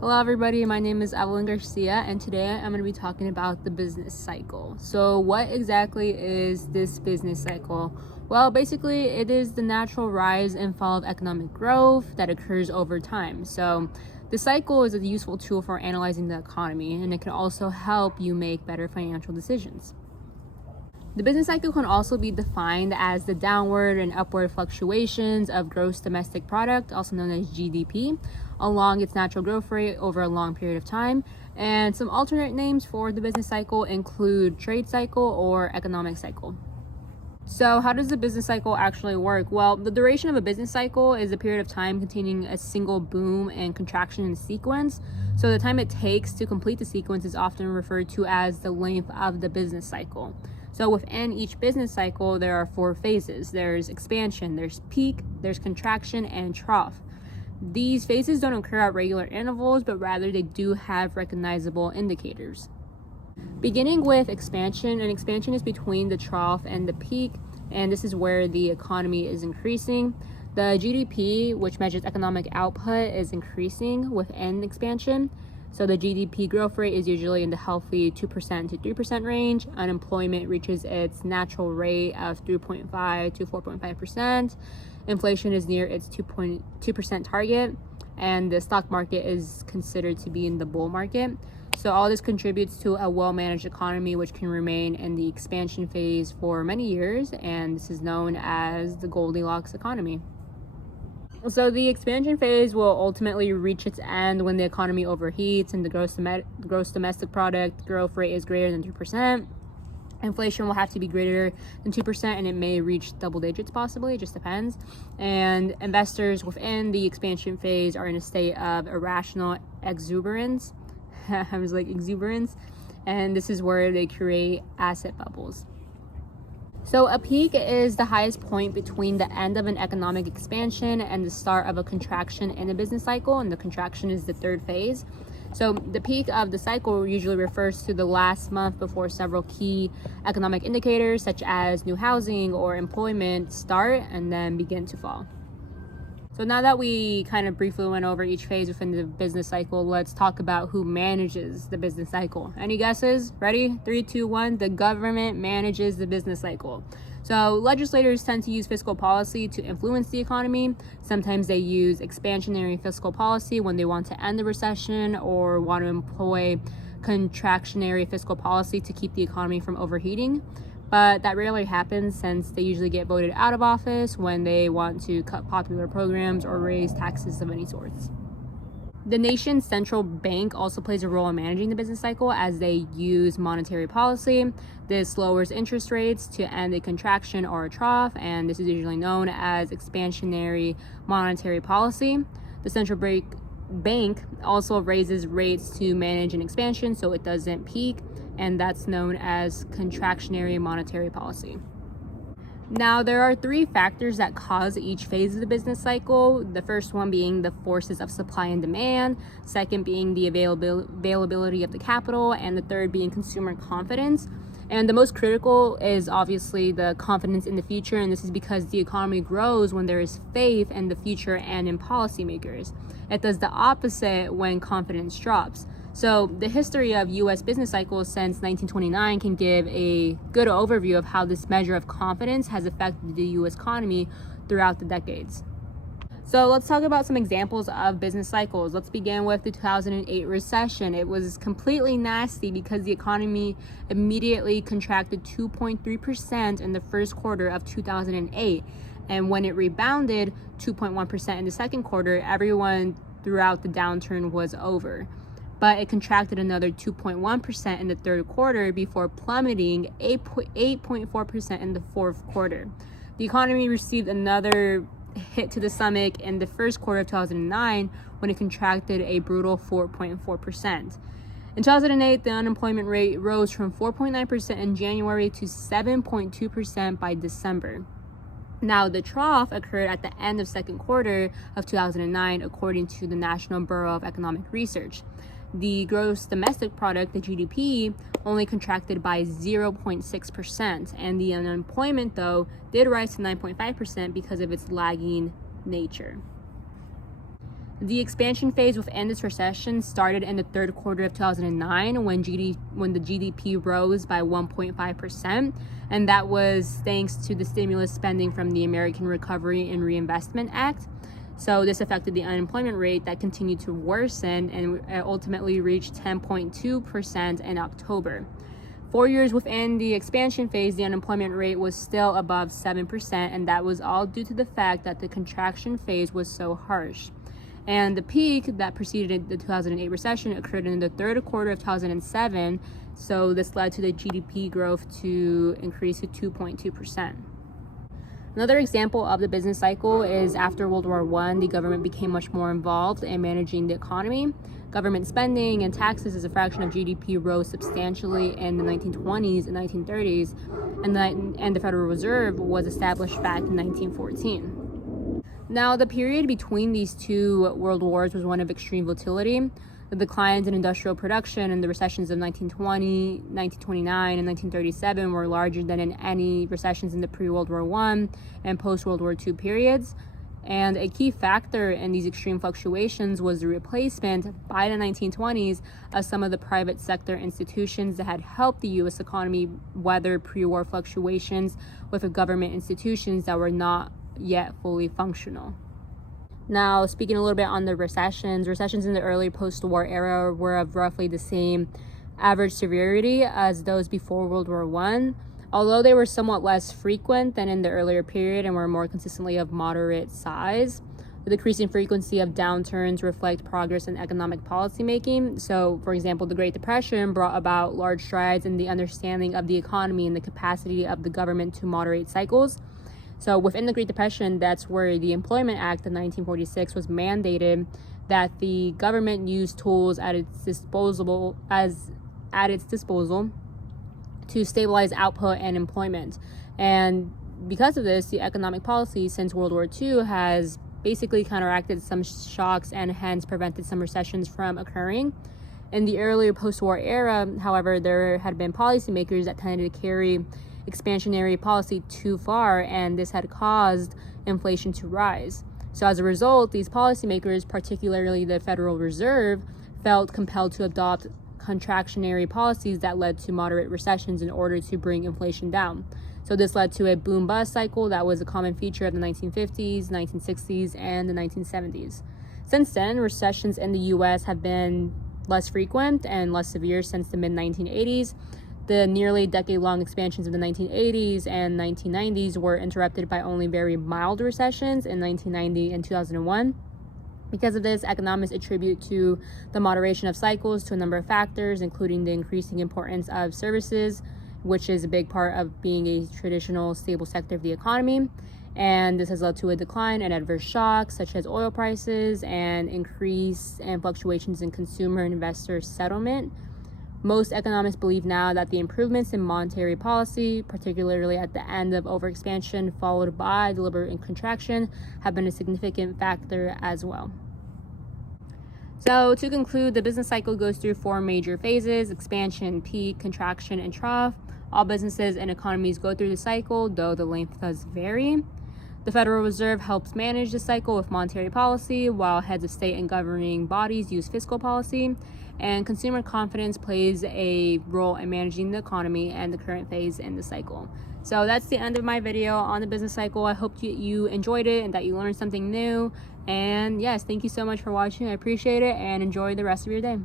Hello everybody, my name is Evelyn Garcia and today I'm going to be talking about the business cycle. So what exactly is this business cycle? Well, basically it is the natural rise and fall of economic growth that occurs over time. So the cycle is a useful tool for analyzing the economy, and it can also help you make better financial decisions. The business cycle can also be defined as the downward and upward fluctuations of gross domestic product, also known as GDP, along its natural growth rate over a long period of time. And some alternate names for the business cycle include trade cycle or economic cycle. So how does the business cycle actually work? Well, the duration of a business cycle is a period of time containing a single boom and contraction in sequence. So the time it takes to complete the sequence is often referred to as the length of the business cycle. So within each business cycle, there are 4 phases. There's expansion, there's peak, there's contraction, and trough. These phases don't occur at regular intervals, but rather they do have recognizable indicators. Beginning with expansion, and expansion is between the trough and the peak, and this is where the economy is increasing. The GDP, which measures economic output, is increasing within expansion. So the GDP growth rate is usually in the healthy 2% to 3% range. Unemployment reaches its natural rate of 3.5 to 4.5%. Inflation is near its 2% target, and the stock market is considered to be in the bull market. So all this contributes to a well-managed economy, which can remain in the expansion phase for many years, and this is known as the Goldilocks economy. So the expansion phase will ultimately reach its end when the economy overheats and the gross domestic product growth rate is greater than 3%. Inflation will have to be greater than 2%, and it may reach double digits possibly, it just depends. And investors within the expansion phase are in a state of irrational exuberance. I was like exuberance, and this is where they create asset bubbles. So a peak is the highest point between the end of an economic expansion and the start of a contraction in a business cycle, and the contraction is the 3rd phase. So the peak of the cycle usually refers to the last month before several key economic indicators such as new housing or employment start and then begin to fall. So now that we kind of briefly went over each phase within the business cycle, let's talk about who manages the business cycle. Any guesses? Ready? 3, 2, 1. The government manages the business cycle. So legislators tend to use fiscal policy to influence the economy. Sometimes they use expansionary fiscal policy when they want to end the recession or want to employ contractionary fiscal policy to keep the economy from overheating. But that rarely happens, since they usually get voted out of office when they want to cut popular programs or raise taxes of any sorts. The nation's central bank also plays a role in managing the business cycle, as they use monetary policy. This lowers interest rates to end a contraction or a trough, and this is usually known as expansionary monetary policy. The central bank also raises rates to manage an expansion so it doesn't peak, and that's known as contractionary monetary policy. Now, there are 3 factors that cause each phase of the business cycle. The first one being the forces of supply and demand, second being the availability of the capital, and the third being consumer confidence. And the most critical is obviously the confidence in the future, and this is because the economy grows when there is faith in the future and in policymakers. It does the opposite when confidence drops. So the history of U.S. business cycles since 1929 can give a good overview of how this measure of confidence has affected the U.S. economy throughout the decades. So let's talk about some examples of business cycles. Let's begin with the 2008 recession. It was completely nasty because the economy immediately contracted 2.3% in the first quarter of 2008. And when it rebounded 2.1% in the second quarter, everyone throughout the downturn was over. But it contracted another 2.1% in the third quarter before plummeting 8.4% in the fourth quarter. The economy received another hit to the stomach in the first quarter of 2009 when it contracted a brutal 4.4%. In 2008, the unemployment rate rose from 4.9% in January to 7.2% by December. Now, the trough occurred at the end of second quarter of 2009, according to the National Bureau of Economic Research. The gross domestic product, the GDP, only contracted by 0.6%, and the unemployment, though, did rise to 9.5% because of its lagging nature. The expansion phase within this recession started in the third quarter of 2009 when the GDP rose by 1.5%, and that was thanks to the stimulus spending from the American Recovery and Reinvestment Act. So this affected the unemployment rate that continued to worsen and ultimately reached 10.2% in October. 4 years within the expansion phase, the unemployment rate was still above 7%, and that was all due to the fact that the contraction phase was so harsh. And the peak that preceded the 2008 recession occurred in the third quarter of 2007, so this led to the GDP growth to increase to 2.2%. Another example of the business cycle is after World War I, the government became much more involved in managing the economy. Government spending and taxes as a fraction of GDP rose substantially in the 1920s and 1930s, and the Federal Reserve was established back in 1914. Now, the period between these two world wars was one of extreme volatility. The declines in industrial production and the recessions of 1920, 1929, and 1937 were larger than in any recessions in the pre-World War I and post-World War II periods. And a key factor in these extreme fluctuations was the replacement by the 1920s of some of the private sector institutions that had helped the U.S. economy weather pre-war fluctuations with government institutions that were not yet fully functional. Now, speaking a little bit on the recessions in the early post-war era were of roughly the same average severity as those before World War I, although they were somewhat less frequent than in the earlier period and were more consistently of moderate size. The decreasing frequency of downturns reflect progress in economic policymaking. So, for example, the Great Depression brought about large strides in the understanding of the economy and the capacity of the government to moderate cycles. So within the Great Depression, that's where the Employment Act of 1946 was mandated that the government use tools at its disposal to stabilize output and employment. And because of this, the economic policy since World War II has basically counteracted some shocks and hence prevented some recessions from occurring. In the earlier post-war era, however, there had been policymakers that tended to carry expansionary policy too far, and this had caused inflation to rise. So as a result, these policymakers, particularly the Federal Reserve, felt compelled to adopt contractionary policies that led to moderate recessions in order to bring inflation down. So this led to a boom-bust cycle that was a common feature of the 1950s, 1960s, and the 1970s. Since then, recessions in the U.S. have been less frequent and less severe since the mid-1980s. The nearly decade-long expansions of the 1980s and 1990s were interrupted by only very mild recessions in 1990 and 2001. Because of this, economists attribute to the moderation of cycles to a number of factors, including the increasing importance of services, which is a big part of being a traditional stable sector of the economy. And this has led to a decline in adverse shocks such as oil prices and increase and fluctuations in consumer and investor settlement. Most economists believe now that the improvements in monetary policy, particularly at the end of overexpansion followed by deliberate contraction, have been a significant factor as well. So to conclude, the business cycle goes through 4 major phases: expansion, peak, contraction, and trough. All businesses and economies go through the cycle, though the length does vary. The Federal Reserve helps manage the cycle with monetary policy, while heads of state and governing bodies use fiscal policy. And consumer confidence plays a role in managing the economy and the current phase in the cycle. So that's the end of my video on the business cycle. I hope you enjoyed it and that you learned something new. And yes, thank you so much for watching. I appreciate it, and enjoy the rest of your day.